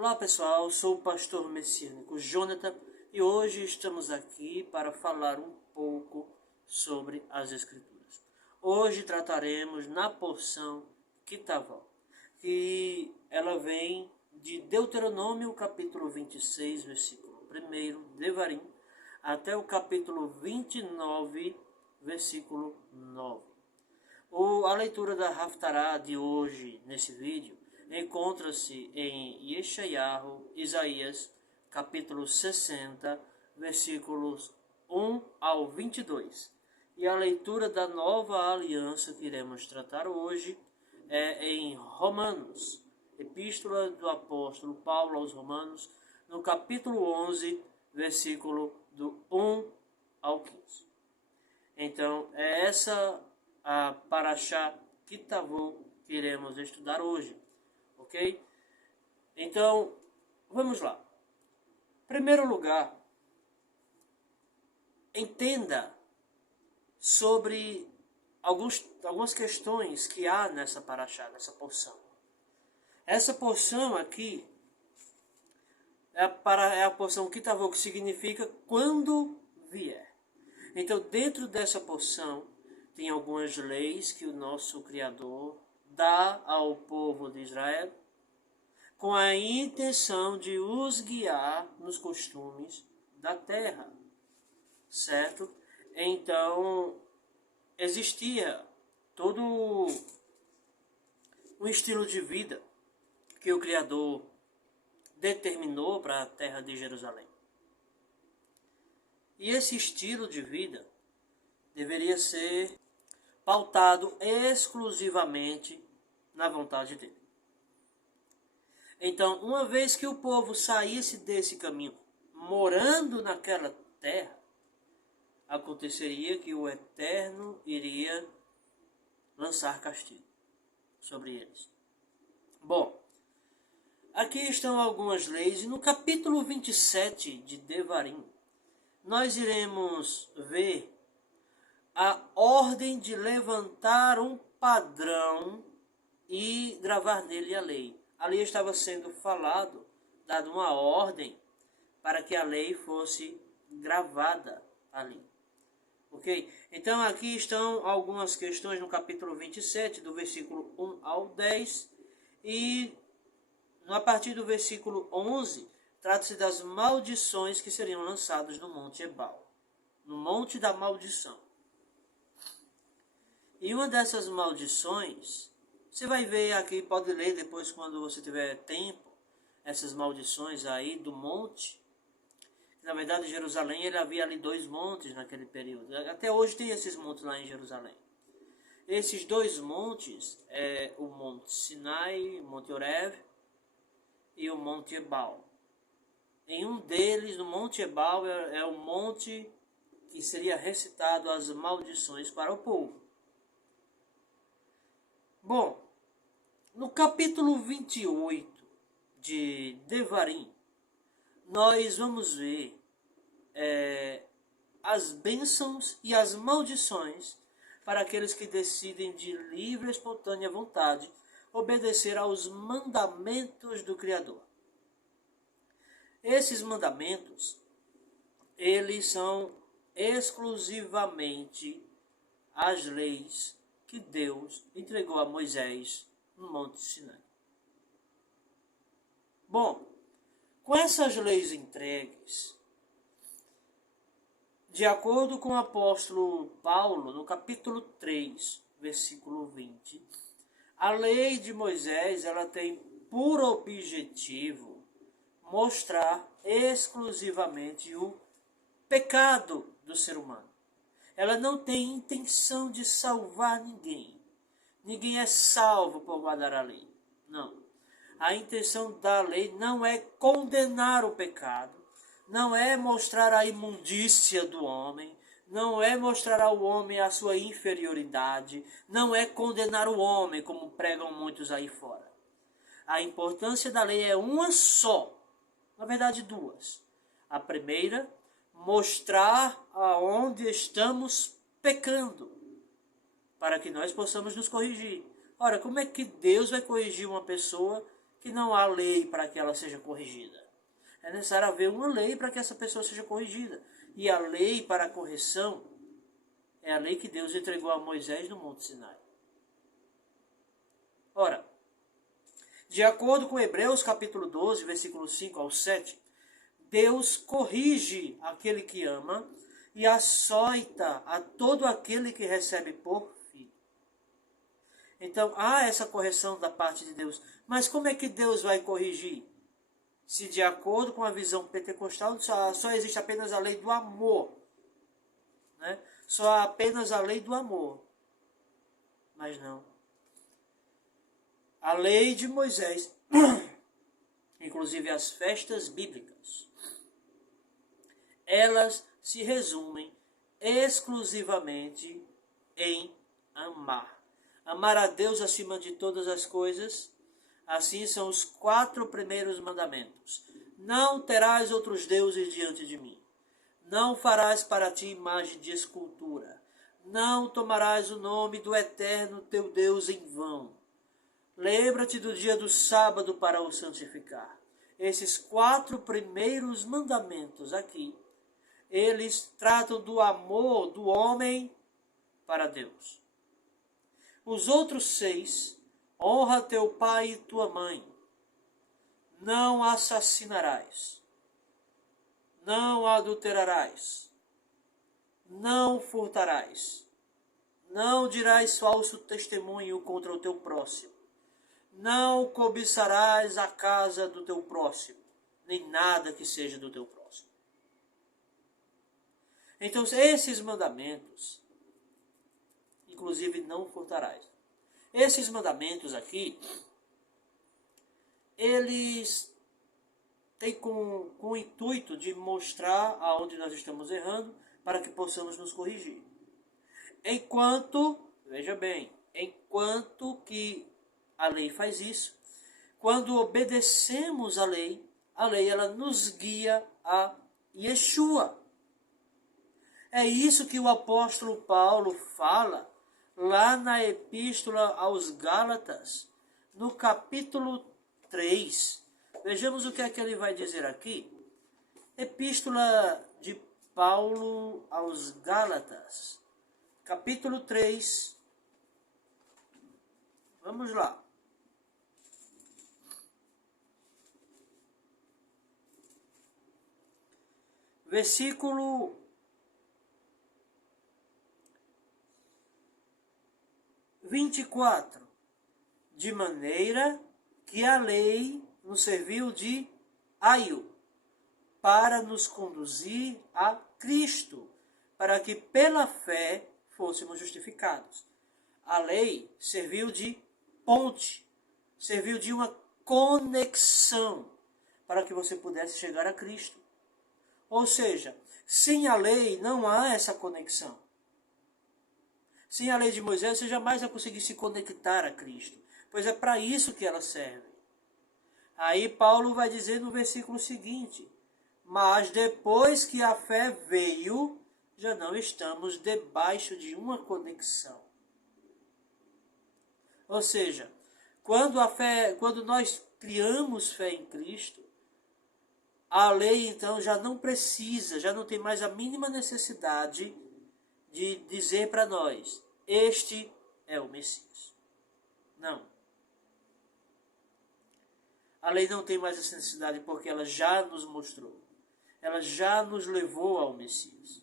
Olá pessoal, sou o pastor messiânico Jonathan e hoje estamos aqui para falar um pouco sobre as Escrituras. Hoje trataremos na porção Kitavó, que ela vem de Deuteronômio capítulo 26, versículo 1, Devarim, até o capítulo 29, versículo 9. A leitura da Haftará de hoje, nesse vídeo, encontra-se em Yeshayahu, Isaías, capítulo 60, versículos 1 ao 22. E a leitura da nova aliança que iremos tratar hoje é em Romanos, Epístola do apóstolo Paulo aos Romanos, no capítulo 11, versículo do 1 ao 15. Então, é essa a Parashá Kitavó que iremos estudar hoje, ok? Então, vamos lá. Em primeiro lugar, entenda sobre algumas questões que há nessa Parashá, nessa porção. Essa porção aqui é a porção Kitavó, que significa quando vier. Então, dentro dessa porção, tem algumas leis que o nosso Criador dá ao povo de Israel com a intenção de os guiar nos costumes da terra, certo? Então, existia todo um estilo de vida que o Criador determinou para a terra de Jerusalém. E esse estilo de vida deveria ser pautado exclusivamente na vontade dele. Então, uma vez que o povo saísse desse caminho, morando naquela terra, aconteceria que o Eterno iria lançar castigo sobre eles. Bom, aqui estão algumas leis, e no capítulo 27 de Devarim, nós iremos ver a ordem de levantar um padrão e gravar nele a lei. Ali estava sendo falado, dado uma ordem para que a lei fosse gravada ali. Ok? Então aqui estão algumas questões no capítulo 27, do versículo 1 ao 10. E a partir do versículo 11, trata-se das maldições que seriam lançadas no Monte Ebal, no Monte da Maldição. E uma dessas maldições, você vai ver aqui, pode ler depois quando você tiver tempo, essas maldições aí do monte. Na verdade, em Jerusalém, ele havia ali 2 montes naquele período. Até hoje tem esses montes lá em Jerusalém. Esses 2 montes é o Monte Sinai, o Monte Horeb e o Monte Ebal. Em um deles, no Monte Ebal, é o monte que seria recitado as maldições para o povo. Bom, no capítulo 28 de Devarim, nós vamos ver as bênçãos e as maldições para aqueles que decidem de livre e espontânea vontade obedecer aos mandamentos do Criador. Esses mandamentos, eles são exclusivamente as leis que Deus entregou a Moisés no Monte Sinai. Bom, com essas leis entregues, de acordo com o apóstolo Paulo, no capítulo 3, versículo 20, a lei de Moisés, ela tem por objetivo mostrar exclusivamente o pecado do ser humano. Ela não tem intenção de salvar ninguém. Ninguém é salvo por guardar a lei. Não. A intenção da lei não é condenar o pecado, não é mostrar a imundícia do homem, não é mostrar ao homem a sua inferioridade, não é condenar o homem, como pregam muitos aí fora. A importância da lei é uma só, na verdade 2. A primeira, mostrar aonde estamos pecando, para que nós possamos nos corrigir. Ora, como é que Deus vai corrigir uma pessoa que não há lei para que ela seja corrigida. É necessário haver uma lei para que essa pessoa seja corrigida. E a lei para a correção é a lei que Deus entregou a Moisés no Monte Sinai. Ora, de acordo com Hebreus capítulo 12, versículo 5 ao 7, Deus corrige aquele que ama e açoita a todo aquele que recebe por filho. Então, há essa correção da parte de Deus. Mas como é que Deus vai corrigir? Se de acordo com a visão pentecostal, só existe apenas a lei do amor. Né? Só há apenas a lei do amor. Mas não. A lei de Moisés, inclusive as festas bíblicas, elas se resumem exclusivamente em amar. Amar a Deus acima de todas as coisas. Assim são os 4 primeiros mandamentos. Não terás outros deuses diante de mim. Não farás para ti imagem de escultura. Não tomarás o nome do eterno teu Deus em vão. Lembra-te do dia do sábado para o santificar. Esses 4 primeiros mandamentos aqui, eles tratam do amor do homem para Deus. Os outros 6, honra teu pai e tua mãe. Não assassinarás. Não adulterarás. Não furtarás. Não dirás falso testemunho contra o teu próximo. Não cobiçarás a casa do teu próximo, nem nada que seja do teu próximo. Então, esses mandamentos, inclusive não furtarás. Esses mandamentos aqui, eles têm com o intuito de mostrar aonde nós estamos errando para que possamos nos corrigir. Enquanto, veja bem, enquanto que a lei faz isso, quando obedecemos a lei ela nos guia a Yeshua. É isso que o apóstolo Paulo fala lá na epístola aos Gálatas, no capítulo 3. Vejamos o que é que ele vai dizer aqui. Epístola de Paulo aos Gálatas, capítulo 3. Vamos lá. Versículo 24. De maneira que a lei nos serviu de aio para nos conduzir a Cristo, para que pela fé fôssemos justificados. A lei serviu de ponte, serviu de uma conexão para que você pudesse chegar a Cristo. Ou seja, sem a lei não há essa conexão. Sem a lei de Moisés, você jamais vai conseguir se conectar a Cristo, pois é para isso que ela serve. Aí Paulo vai dizer no versículo seguinte: mas depois que a fé veio, já não estamos debaixo de uma conexão. Ou seja, quando nós criamos fé em Cristo, a lei então já não precisa, já não tem mais a mínima necessidade de dizer para nós: este é o Messias. Não. A lei não tem mais essa necessidade porque ela já nos mostrou. Ela já nos levou ao Messias.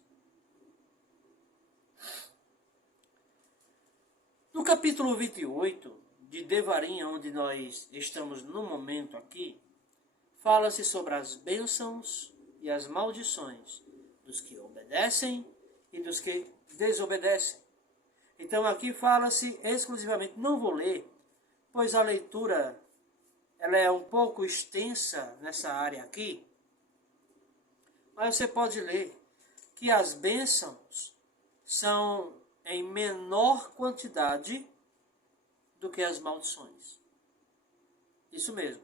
No capítulo 28 de Devarim, onde nós estamos no momento aqui, fala-se sobre as bênçãos e as maldições dos que obedecem e dos que desobedecem. Então aqui fala-se exclusivamente, não vou ler, pois a leitura ela é um pouco extensa nessa área aqui, mas você pode ler que as bênçãos são em menor quantidade do que as maldições. Isso mesmo.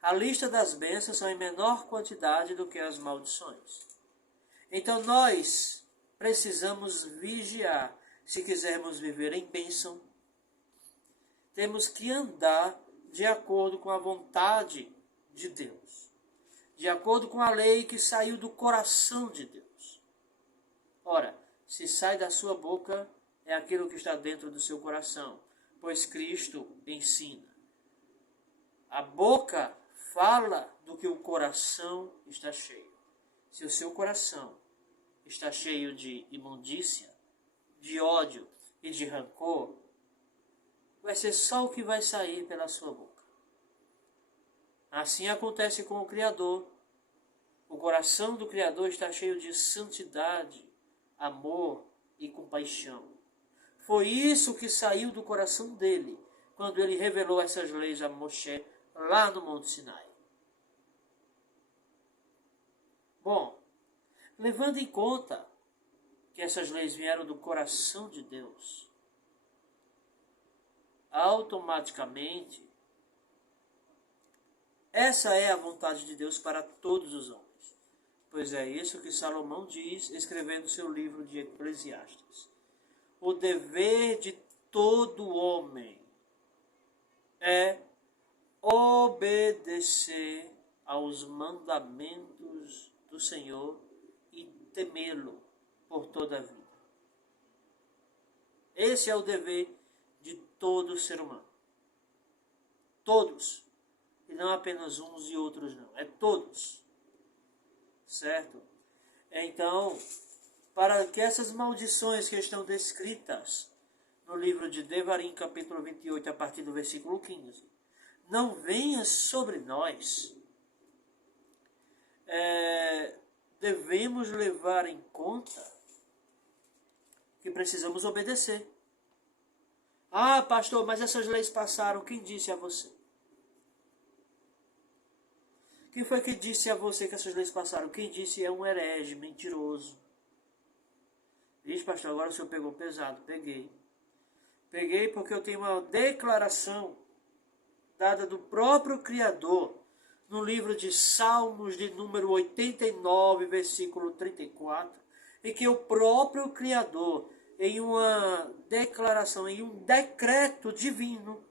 A lista das bênçãos são em menor quantidade do que as maldições. Então nós precisamos vigiar. Se quisermos viver em bênção, temos que andar de acordo com a vontade de Deus, de acordo com a lei que saiu do coração de Deus. Ora, se sai da sua boca, é aquilo que está dentro do seu coração, pois Cristo ensina. A boca fala do que o coração está cheio. Se o seu coração está cheio de imundícia, de ódio e de rancor, vai ser só o que vai sair pela sua boca. Assim acontece com o Criador. O coração do Criador está cheio de santidade, amor e compaixão. Foi isso que saiu do coração dele, quando ele revelou essas leis a Moshe, lá no Monte Sinai. Bom, levando em conta que essas leis vieram do coração de Deus, automaticamente, essa é a vontade de Deus para todos os homens. Pois é isso que Salomão diz, escrevendo seu livro de Eclesiastes. O dever de todo homem é obedecer aos mandamentos do Senhor e temê-lo por toda a vida. Esse é o dever de todo ser humano. Todos. E não apenas uns e outros não. É todos. Certo? Então, para que essas maldições que estão descritas no livro de Devarim, capítulo 28, a partir do versículo 15, não venha sobre nós, devemos levar em conta que precisamos obedecer. Ah, pastor, mas essas leis passaram, quem disse a você? Quem foi que disse a você que essas leis passaram? Quem disse é um herege, mentiroso. Diz, pastor, agora o senhor pegou pesado. Peguei. Peguei porque eu tenho uma declaração dada do próprio Criador no livro de Salmos, de número 89, versículo 34, em que o próprio Criador, em uma declaração, em um decreto divino,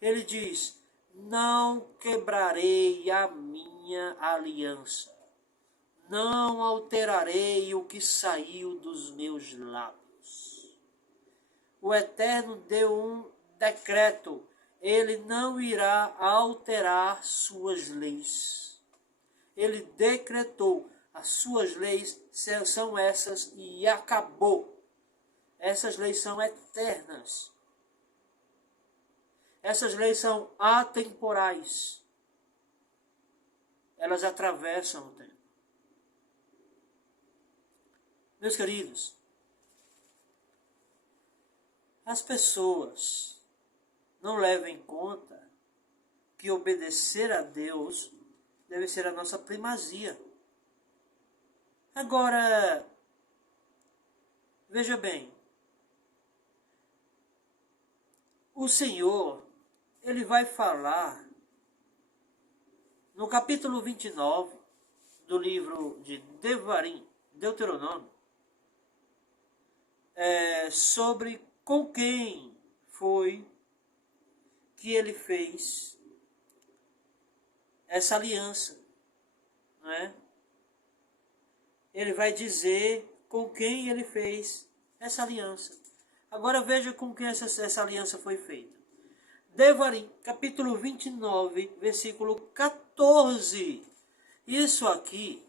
ele diz: não quebrarei a minha aliança, não alterarei o que saiu dos meus lábios. O Eterno deu um decreto, ele não irá alterar suas leis. Ele decretou, as suas leis são essas e acabou. Essas leis são eternas. Essas leis são atemporais. Elas atravessam o tempo. Meus queridos, as pessoas não levam em conta que obedecer a Deus deve ser a nossa primazia. Agora, veja bem, o Senhor, ele vai falar no capítulo 29 do livro de Devarim, Deuteronômio, sobre com quem foi que ele fez essa aliança, não é? Ele vai dizer com quem ele fez essa aliança. Agora veja com quem essa aliança foi feita. Devarim, capítulo 29, versículo 14. Isso aqui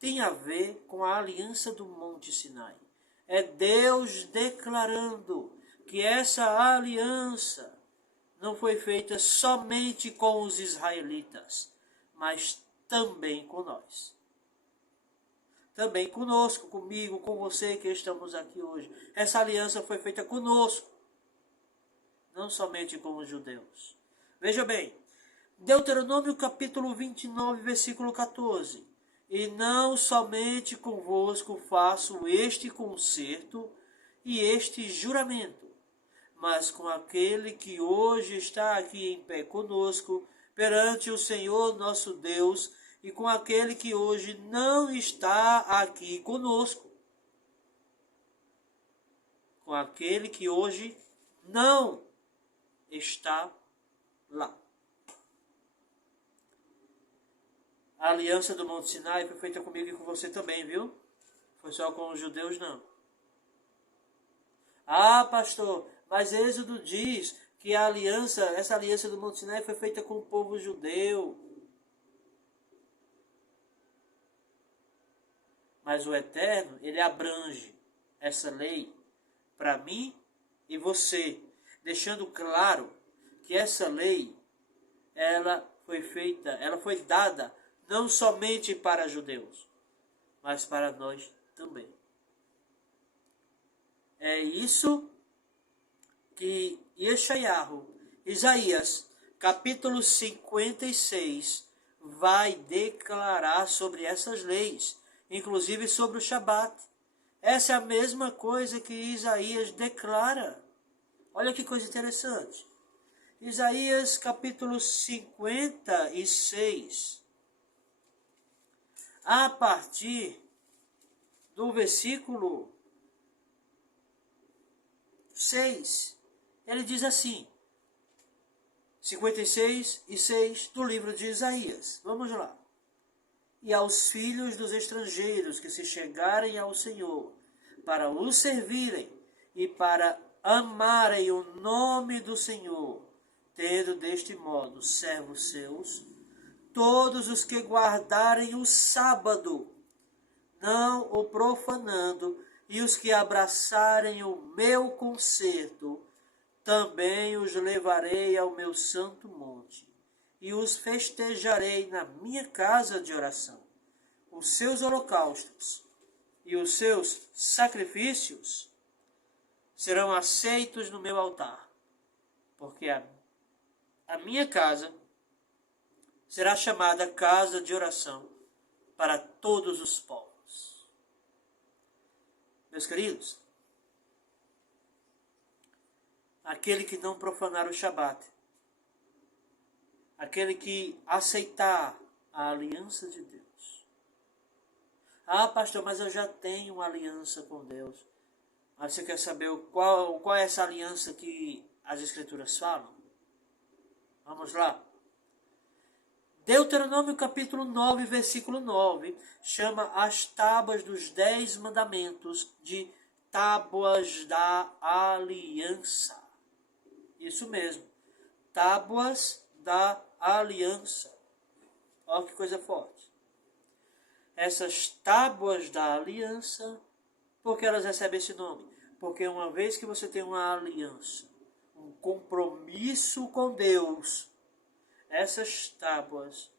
tem a ver com a aliança do Monte Sinai. É Deus declarando que essa aliança não foi feita somente com os israelitas, mas também com nós. Também conosco, comigo, com você que estamos aqui hoje. Essa aliança foi feita conosco, não somente com os judeus. Veja bem, Deuteronômio capítulo 29, versículo 14. E não somente convosco faço este concerto e este juramento, mas com aquele que hoje está aqui em pé conosco, perante o Senhor nosso Deus, e com aquele que hoje não está aqui conosco. Com aquele que hoje não está lá. A aliança do Monte Sinai foi feita comigo e com você também, viu? Foi só com os judeus, não. Ah, pastor, mas Êxodo diz que essa aliança do Monte Sinai foi feita com o povo judeu. Mas o Eterno, ele abrange essa lei para mim e você, deixando claro que essa lei, ela foi dada não somente para judeus, mas para nós também. É isso que Isaías, capítulo 56, vai declarar sobre essas leis, inclusive sobre o Shabat. Essa é a mesma coisa que Isaías declara. Olha que coisa interessante. Isaías capítulo 56, a partir do versículo 6, ele diz assim, 56 e 6 do livro de Isaías. Vamos lá. E aos filhos dos estrangeiros que se chegarem ao Senhor, para o servirem e para amarem o nome do Senhor, tendo deste modo servos seus, todos os que guardarem o sábado, não o profanando, e os que abraçarem o meu concerto, também os levarei ao meu santo monte, e os festejarei na minha casa de oração. Os seus holocaustos e os seus sacrifícios serão aceitos no meu altar, porque a minha casa será chamada casa de oração para todos os povos. Meus queridos, aquele que não profanar o Shabat, aquele que aceitar a aliança de Deus. Ah, pastor, mas eu já tenho uma aliança com Deus. Mas você quer saber qual é essa aliança que as Escrituras falam? Vamos lá. Deuteronômio capítulo 9, versículo 9, chama as tábuas dos 10 mandamentos de tábuas da aliança. Isso mesmo, tábuas da aliança. Olha que coisa forte. Essas tábuas da aliança, por que elas recebem esse nome? Porque uma vez que você tem uma aliança, um compromisso com Deus, essas tábuas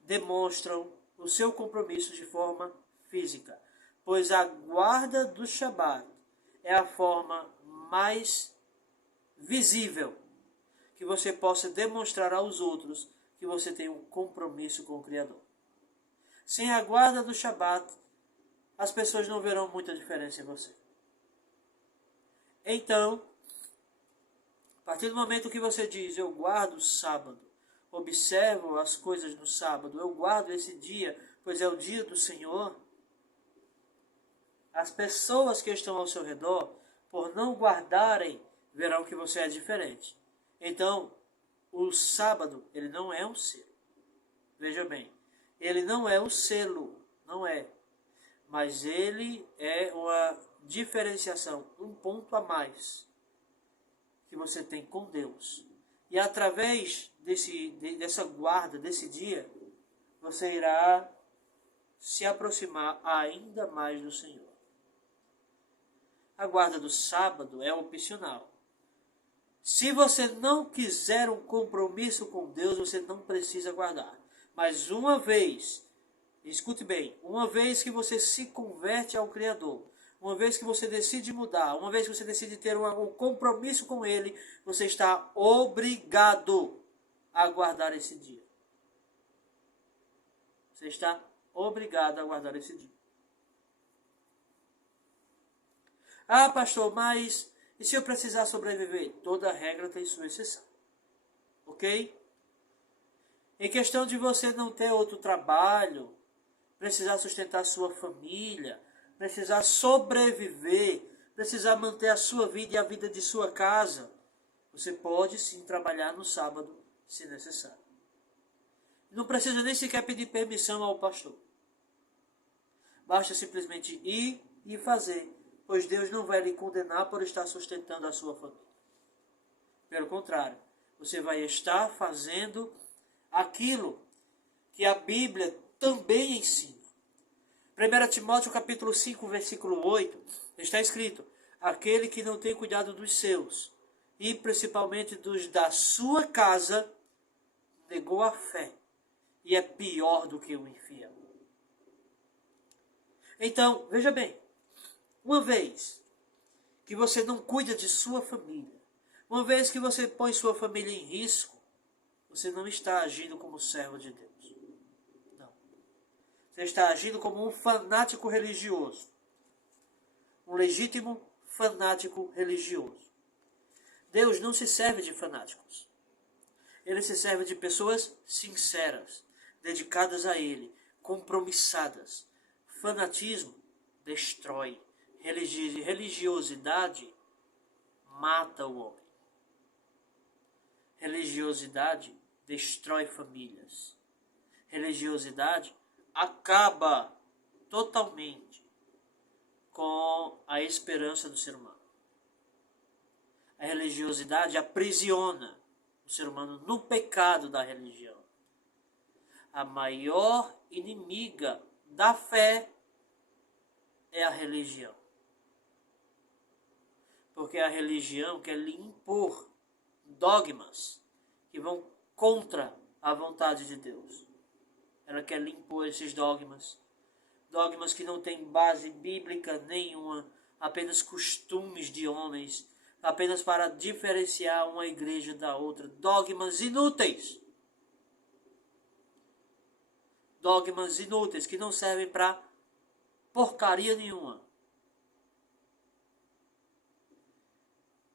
demonstram o seu compromisso de forma física, pois a guarda do Shabat é a forma mais visível que você possa demonstrar aos outros que você tem um compromisso com o Criador. Sem a guarda do Shabat, as pessoas não verão muita diferença em você. Então, a partir do momento que você diz, eu guardo o sábado, observo as coisas no sábado, eu guardo esse dia, pois é o dia do Senhor, as pessoas que estão ao seu redor, por não guardarem, verão que você é diferente. Então, o sábado, ele não é um selo. Veja bem, ele não é um selo, não é. Mas ele é uma diferenciação, um ponto a mais que você tem com Deus. E através dessa guarda, desse dia, você irá se aproximar ainda mais do Senhor. A guarda do sábado é opcional. Se você não quiser um compromisso com Deus, você não precisa guardar. Mas uma vez, escute bem, uma vez que você se converte ao Criador, uma vez que você decide mudar, uma vez que você decide ter um compromisso com Ele, você está obrigado a guardar esse dia. Você está obrigado a guardar esse dia. Ah, pastor, mas e se eu precisar sobreviver? Toda regra tem sua exceção. Ok? Em questão de você não ter outro trabalho, precisar sustentar sua família, precisar sobreviver, precisar manter a sua vida e a vida de sua casa, você pode sim trabalhar no sábado se necessário. Não precisa nem sequer pedir permissão ao pastor. Basta simplesmente ir e fazer, pois Deus não vai lhe condenar por estar sustentando a sua família. Pelo contrário, você vai estar fazendo aquilo que a Bíblia também ensina. 1 Timóteo capítulo 5, versículo 8, está escrito: aquele que não tem cuidado dos seus, e principalmente dos da sua casa, negou a fé, e é pior do que o infiel. Então, veja bem, uma vez que você não cuida de sua família, uma vez que você põe sua família em risco, você não está agindo como servo de Deus. Não. Você está agindo como um fanático religioso. Um legítimo fanático religioso. Deus não se serve de fanáticos. Ele se serve de pessoas sinceras, dedicadas a Ele, compromissadas. Fanatismo destrói. Religiosidade mata o homem. Religiosidade destrói famílias. Religiosidade acaba totalmente com a esperança do ser humano. A religiosidade aprisiona o ser humano no pecado da religião. A maior inimiga da fé é a religião. Porque a religião quer lhe impor dogmas que vão contra a vontade de Deus. Ela quer lhe impor esses dogmas. Dogmas que não têm base bíblica nenhuma, apenas costumes de homens, apenas para diferenciar uma igreja da outra. Dogmas inúteis. Dogmas inúteis que não servem para porcaria nenhuma.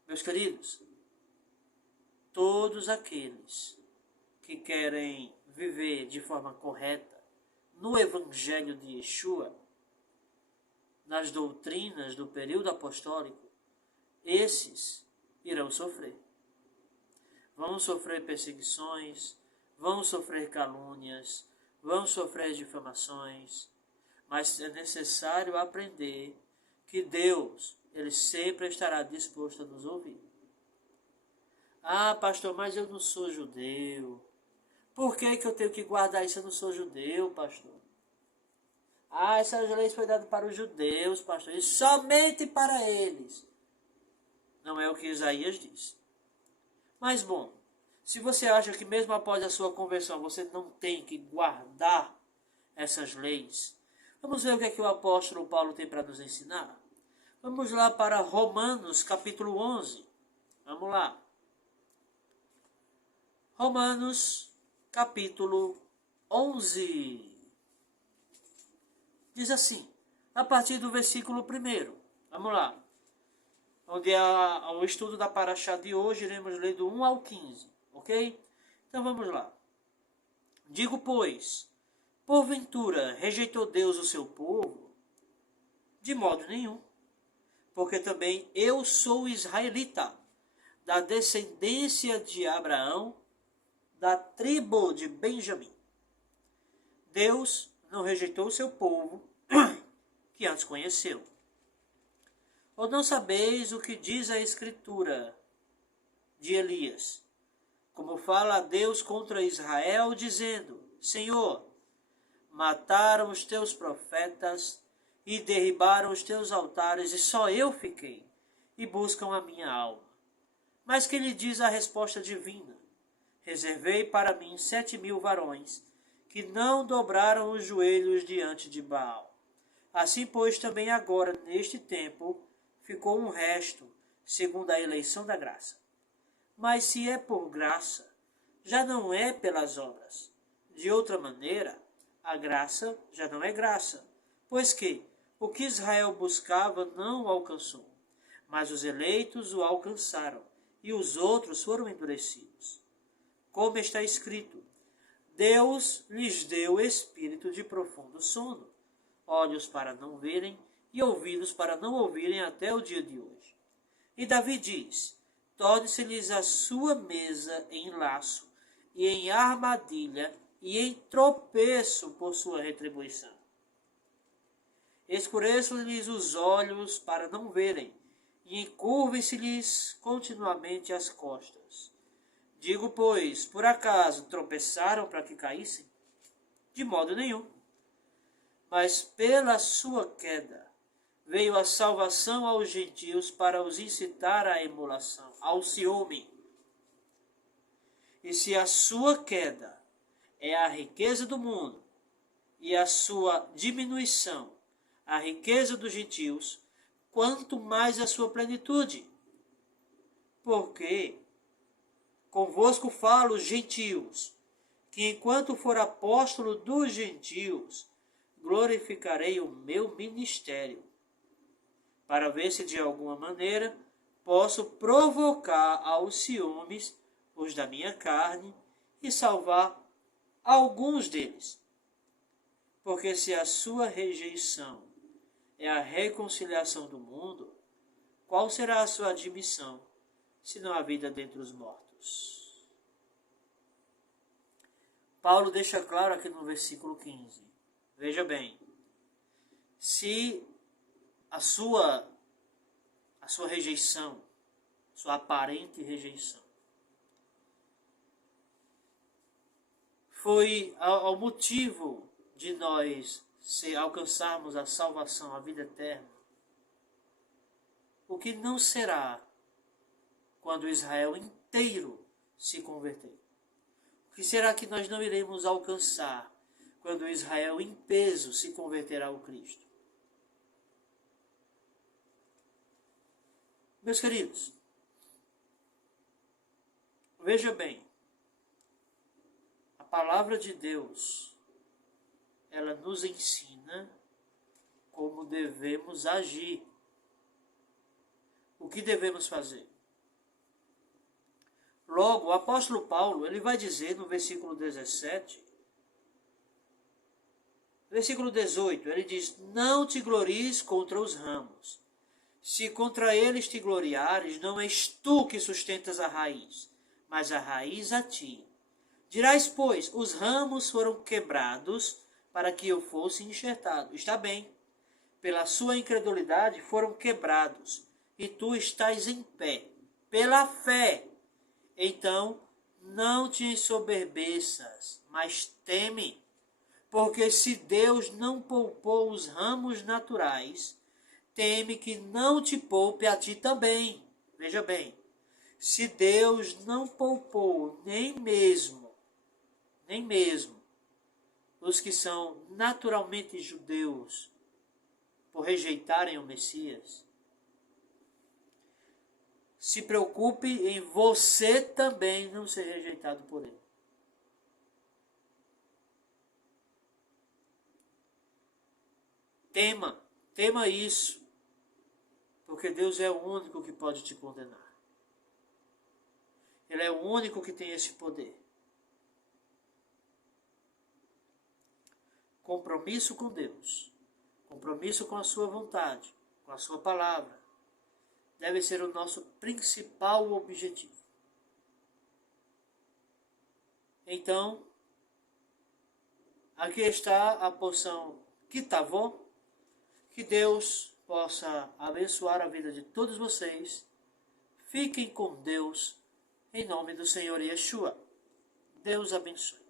Meus queridos, todos aqueles que querem viver de forma correta no Evangelho de Yeshua, nas doutrinas do período apostólico, esses irão sofrer. Vão sofrer perseguições, vão sofrer calúnias, vão sofrer difamações, mas é necessário aprender que Deus, Ele sempre estará disposto a nos ouvir. Ah, pastor, mas eu não sou judeu. Por que eu tenho que guardar isso? Eu não sou judeu, pastor. Ah, essas leis foram dadas para os judeus, pastor, e somente para eles. Não é o que Isaías diz. Mas, bom, se você acha que mesmo após a sua conversão você não tem que guardar essas leis, vamos ver o que é que o apóstolo Paulo tem para nos ensinar? Vamos lá para Romanos capítulo 11. Vamos lá. Romanos capítulo 11. Diz assim, a partir do versículo 1. Vamos lá. Onde é o estudo da paraxá de hoje, iremos ler do 1 ao 15. Ok? Então vamos lá. Digo, pois, porventura rejeitou Deus o seu povo? De modo nenhum. Porque também eu sou israelita, da descendência de Abraão, da tribo de Benjamim. Deus não rejeitou o seu povo, que antes conheceu. Ou não sabeis o que diz a Escritura de Elias? Como fala Deus contra Israel, dizendo, Senhor, mataram os teus profetas e derribaram os teus altares, e só eu fiquei, e buscam a minha alma. Mas que lhe diz a resposta divina? Reservei para mim 7.000 varões, que não dobraram os joelhos diante de Baal. Assim, pois, também agora, neste tempo, ficou um resto, segundo a eleição da graça. Mas se é por graça, já não é pelas obras. De outra maneira, a graça já não é graça, pois que o que Israel buscava não o alcançou, mas os eleitos o alcançaram, e os outros foram endurecidos. Como está escrito, Deus lhes deu espírito de profundo sono, olhos para não verem e ouvidos para não ouvirem até o dia de hoje. E Davi diz, torne-se-lhes a sua mesa em laço e em armadilha e em tropeço por sua retribuição. Escureço-lhes os olhos para não verem, e encurvem-se-lhes continuamente as costas. Digo, pois, por acaso tropeçaram para que caíssem? De modo nenhum. Mas pela sua queda veio a salvação aos gentios para os incitar à emulação, ao ciúme. E se a sua queda é a riqueza do mundo, e a sua diminuição a riqueza dos gentios, quanto mais a sua plenitude. Porque convosco falo, gentios, que enquanto for apóstolo dos gentios, glorificarei o meu ministério, para ver se de alguma maneira posso provocar aos ciúmes os da minha carne e salvar alguns deles. Porque se a sua rejeição é a reconciliação do mundo, qual será a sua admissão, senão a vida dentre os mortos? Paulo deixa claro aqui no versículo 15. Veja bem, se a sua rejeição, sua aparente rejeição, foi ao motivo de nós se alcançarmos a salvação, a vida eterna, o que não será quando Israel inteiro se converter? O que será que nós não iremos alcançar quando Israel em peso se converterá ao Cristo? Meus queridos, veja bem, a palavra de Deus, ela nos ensina como devemos agir. O que devemos fazer? Logo, o apóstolo Paulo, ele vai dizer no versículo 17, versículo 18, ele diz: não te glories contra os ramos. Se contra eles te gloriares, não és tu que sustentas a raiz, mas a raiz a ti. Dirás, pois, os ramos foram quebrados para que eu fosse enxertado. Está bem, pela sua incredulidade foram quebrados, e tu estás em pé, pela fé. Então, não te ensoberbeças, mas teme, porque se Deus não poupou os ramos naturais, teme que não te poupe a ti também. Veja bem, se Deus não poupou nem mesmo os que são naturalmente judeus por rejeitarem o Messias, se preocupe em você também não ser rejeitado por ele. Tema isso, porque Deus é o único que pode te condenar. Ele é o único que tem esse poder. Compromisso com Deus, compromisso com a sua vontade, com a sua palavra, deve ser o nosso principal objetivo. Então, aqui está a porção Kitavó. Que Deus possa abençoar a vida de todos vocês. Fiquem com Deus, em nome do Senhor Yeshua. Deus abençoe.